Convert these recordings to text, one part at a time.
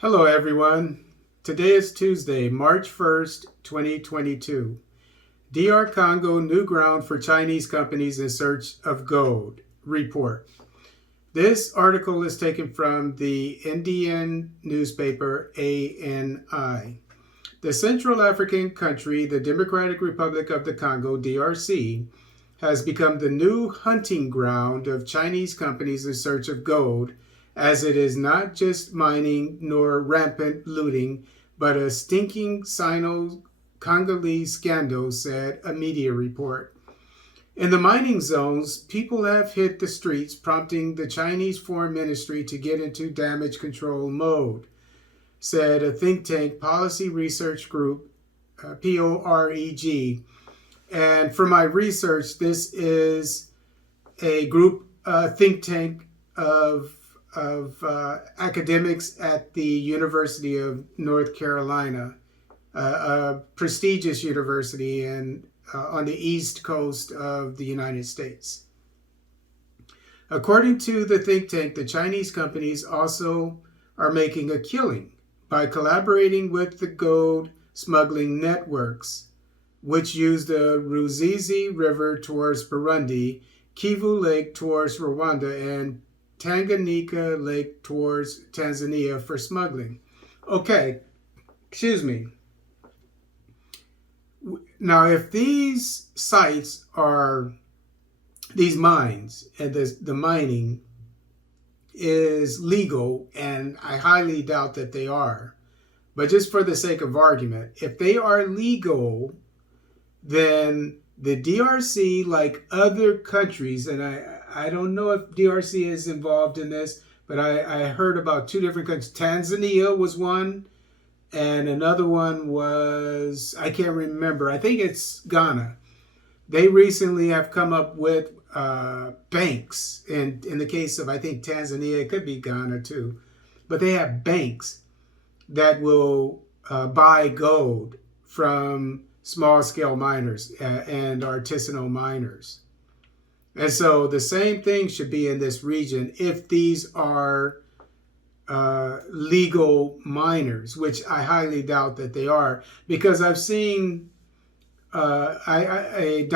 Hello, everyone. Today is Tuesday, March 1st, 2022. DR Congo new ground for Chinese companies in search of gold report. This article is taken from the Indian newspaper ANI. The Central African country, the Democratic Republic of the Congo, DRC, has become the new hunting ground of Chinese companies in search of gold, as it is not just mining nor rampant looting, but a stinking Sino-Congolese scandal, said a media report. In the mining zones, people have hit the streets, prompting the Chinese Foreign Ministry to get into damage control mode, said a think tank policy research group, POREG. And for my research, this is a group think tank of academics at the University of North Carolina, a prestigious university on the east coast of the United States. According to the think tank, the Chinese companies also are making a killing by collaborating with the gold smuggling networks, which use the Ruzizi River towards Burundi, Kivu Lake towards Rwanda, and Tanganyika Lake towards Tanzania for smuggling. Okay, excuse me. Now, if these sites are, these mines and the mining is legal, and I highly doubt that they are, but just for the sake of argument, if they are legal, then the DRC, like other countries, and I don't know if DRC is involved in this, but I heard about two different countries. Tanzania was one, and another one was, I can't remember. I think it's Ghana. They recently have come up with banks. And in the case of, I think, Tanzania, it could be Ghana too. But they have banks that will buy gold from small-scale miners and artisanal miners. And so the same thing should be in this region if these are legal miners, which I highly doubt that they are, because I've seen in a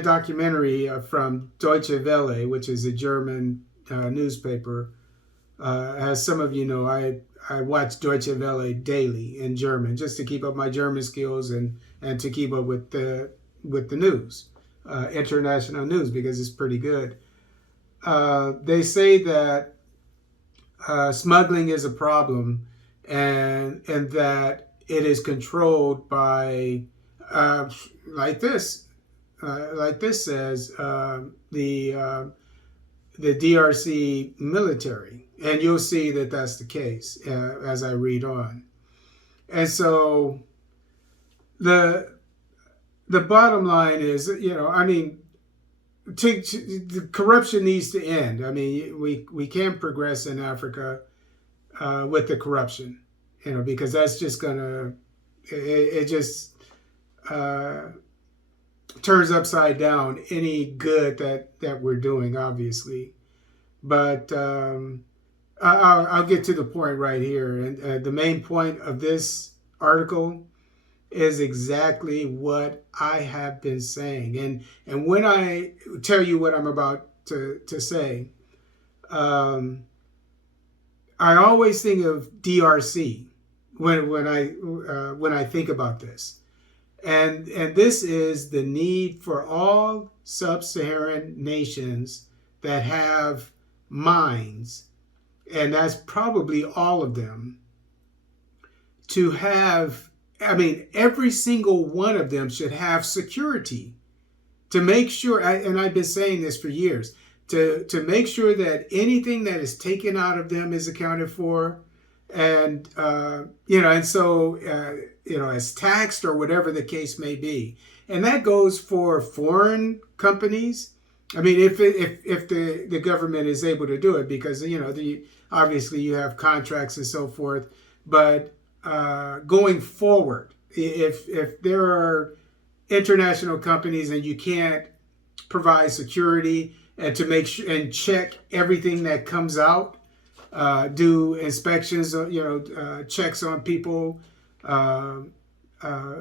documentary from Deutsche Welle, which is a German newspaper. As some of you know, I watch Deutsche Welle daily in German just to keep up my German skills and to keep up with the news. International news, because it's pretty good. They say that smuggling is a problem, and that it is controlled by like this says the DRC military, and you'll see that that's the case as I read on. And so the bottom line is, the corruption needs to end. I mean, we can't progress in Africa with the corruption, because that's just gonna, it just turns upside down any good that we're doing, obviously. But I'll get to the point right here, and the main point of this article is exactly what I have been saying. And when I tell you what I'm about to say, I always think of DRC when I think about this. And this is the need for all sub-Saharan nations that have mines, and that's probably all of them, to have, every single one of them should have security to make sure, and I've been saying this for years, to make sure that anything that is taken out of them is accounted for, and as taxed or whatever the case may be. And that goes for foreign companies. If the government is able to do it, because obviously you have contracts and so forth, but going forward, if there are international companies and you can't provide security and to make sure and check everything that comes out, do inspections, checks on people, uh, uh,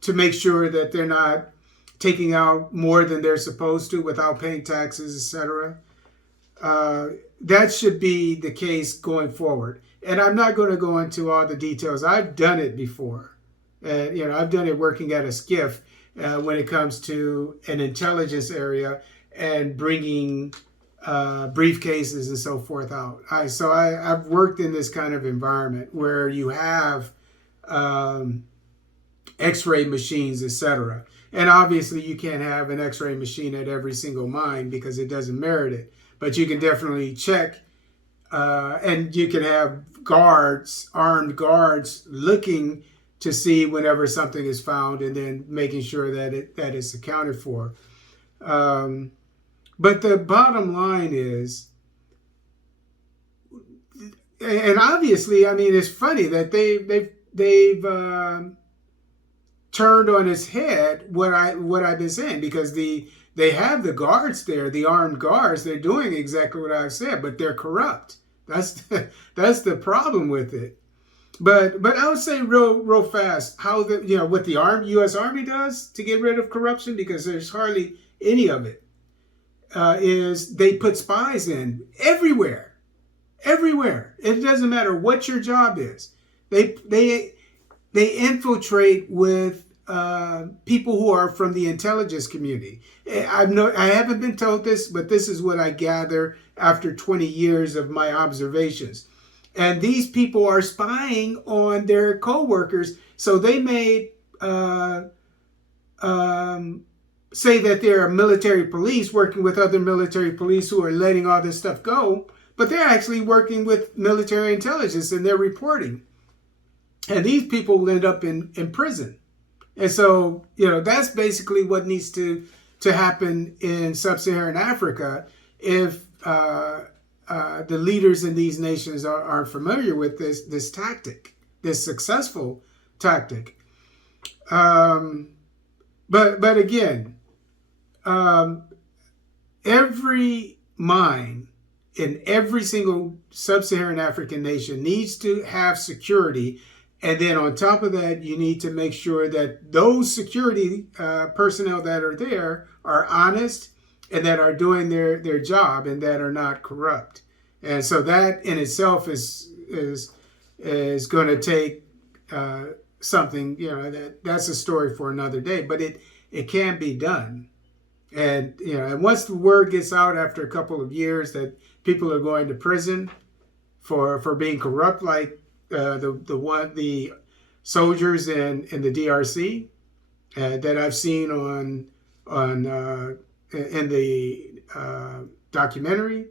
to make sure that they're not taking out more than they're supposed to without paying taxes, etc. That should be the case going forward. And I'm not going to go into all the details. I've done it before. I've done it working at a skiff when it comes to an intelligence area and bringing briefcases and so forth out. I've worked in this kind of environment where you have X-ray machines, etc. And obviously, you can't have an X-ray machine at every single mine because it doesn't merit it. But you can definitely check, and you can have guards, armed guards, looking to see whenever something is found, and then making sure that it's accounted for. But the bottom line is, and obviously, I mean, it's funny that they've turned on its head what I've been saying, because they have the guards there, the armed guards. They're doing exactly what I've said, but they're corrupt. That's the problem with it. But I would say real fast how what the U.S. Army does to get rid of corruption, because there's hardly any of it, is they put spies in everywhere. It doesn't matter what your job is. They infiltrate with people who are from the intelligence community. I haven't been told this, but this is what I gather after 20 years of my observations. And these people are spying on their co-workers. So they may say that they're military police working with other military police who are letting all this stuff go, but they're actually working with military intelligence and they're reporting. And these people will end up in prison. And so, that's basically what needs to happen in sub-Saharan Africa if the leaders in these nations are familiar with this tactic, this successful tactic. But again, every mine in every single sub-Saharan African nation needs to have security. And then on top of that, you need to make sure that those security personnel that are there are honest and that are doing their job and that are not corrupt. And so that in itself is going to take something, that's a story for another day, but it can be done. And, and once the word gets out after a couple of years that people are going to prison for being corrupt, like the soldiers in the DRC that I've seen in the documentary,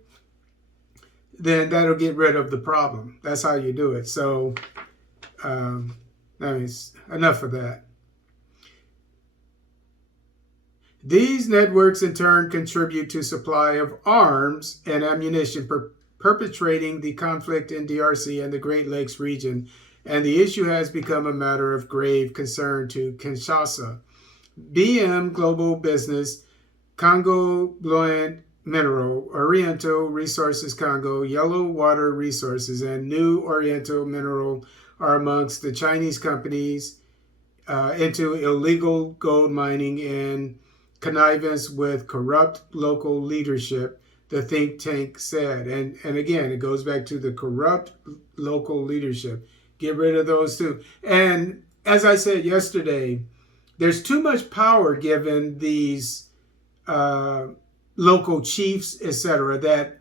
then that'll get rid of the problem. That's how you do it. So, enough of that. These networks in turn contribute to supply of arms and ammunition perpetrating the conflict in DRC and the Great Lakes region, and the issue has become a matter of grave concern to Kinshasa. BM Global Business, Congo Bluent Mineral, Oriental Resources Congo, Yellow Water Resources, and New Oriental Mineral are amongst the Chinese companies into illegal gold mining in connivance with corrupt local leadership, the think tank said. And again, it goes back to the corrupt local leadership. Get rid of those too. And as I said yesterday, there's too much power given these local chiefs, etc., that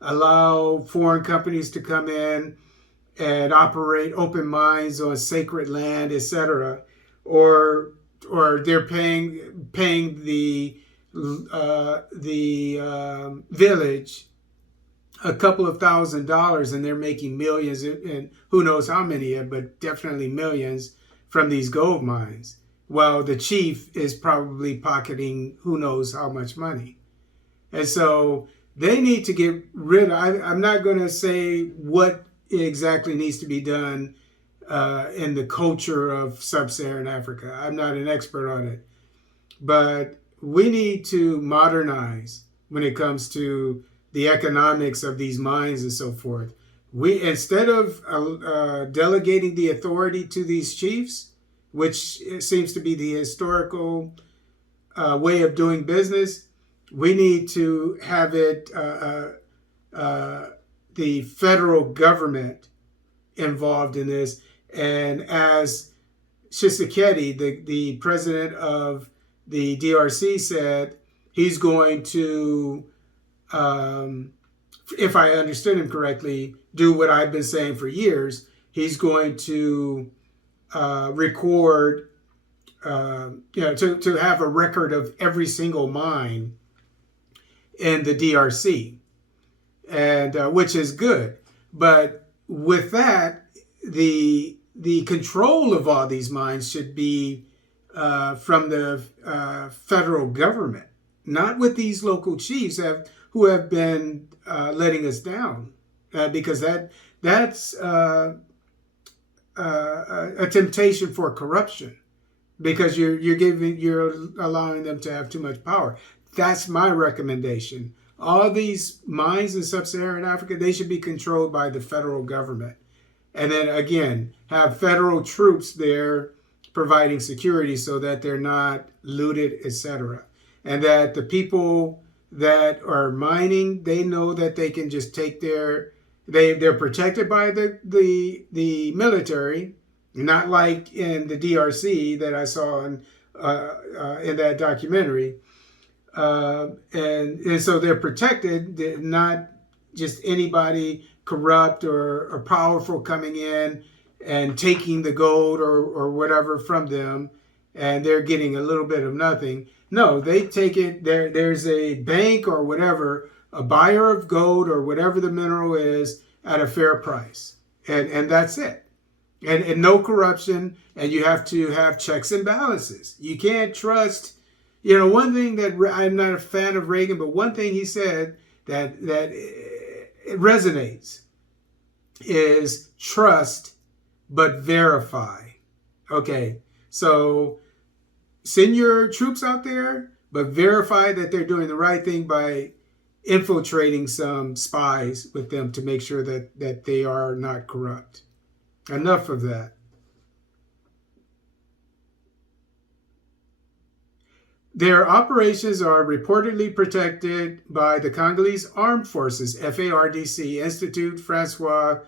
allow foreign companies to come in and operate open mines on sacred land, etc., or they're paying the village a couple of $1,000s and they're making millions, and who knows how many, but definitely millions from these gold mines, while the chief is probably pocketing who knows how much money. And so they need to get rid of, I'm not going to say what exactly needs to be done in the culture of sub-Saharan Africa. I'm not an expert on it. But we need to modernize when it comes to the economics of these mines and so forth. We, instead of delegating the authority to these chiefs, which seems to be the historical way of doing business, we need to have it the federal government involved in this. And as Tshisekedi, the president of the DRC, said, he's going to, if I understood him correctly, do what I've been saying for years. He's going to record, to have a record of every single mine in the DRC, and which is good. But with that, the control of all these mines should be from the federal government, not with these local chiefs who have been letting us down, because that's a temptation for corruption, because you're allowing them to have too much power. That's my recommendation. All these mines in sub-Saharan Africa, they should be controlled by the federal government. And then again, have federal troops there providing security so that they're not looted, etc. And that the people that are mining, they know that they can just take they're protected by the military, not like in the DRC that I saw in that documentary. And so they're protected. They're not just anybody corrupt or powerful coming in and taking the gold or whatever from them, and they're getting a little bit of nothing. No, they take it. There's a bank or whatever, a buyer of gold or whatever the mineral is at a fair price, and that's it. And no corruption, and you have to have checks and balances. You can't trust. One thing that I'm not a fan of Reagan, but one thing he said that it resonates is trust, but verify. Okay, so send your troops out there, but verify that they're doing the right thing by infiltrating some spies with them to make sure that they are not corrupt. Enough of that. Their operations are reportedly protected by the Congolese Armed Forces, FARDC, Institut Français,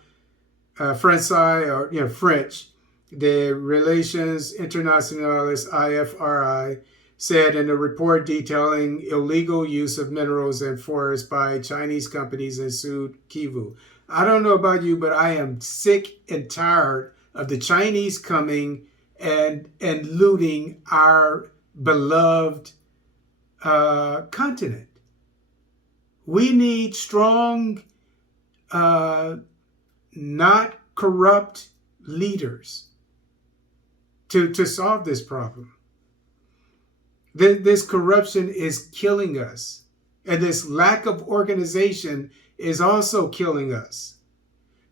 or French, the Relations Internationales, IFRI, said in a report detailing illegal use of minerals and forests by Chinese companies in Sud Kivu. I don't know about you, but I am sick and tired of the Chinese coming and looting our beloved continent. We need strong, not corrupt leaders to solve this problem. This corruption is killing us, and this lack of organization is also killing us.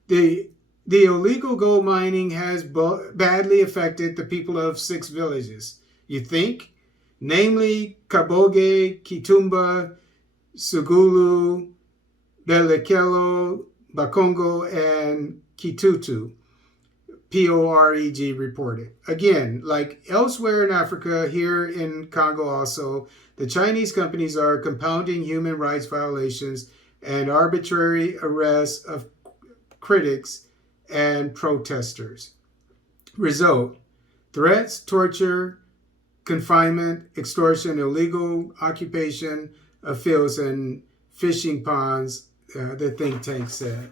The illegal gold mining has badly affected the people of 6 villages. You think, namely Kaboge, Kitumba, Sugulu, Belekelo, Bakongo, and Kitutu, POREG reported. Again, like elsewhere in Africa, here in Congo also, the Chinese companies are compounding human rights violations and arbitrary arrests of critics and protesters. Result: threats, torture, confinement, extortion, illegal occupation of fields and fishing ponds, the think tank said.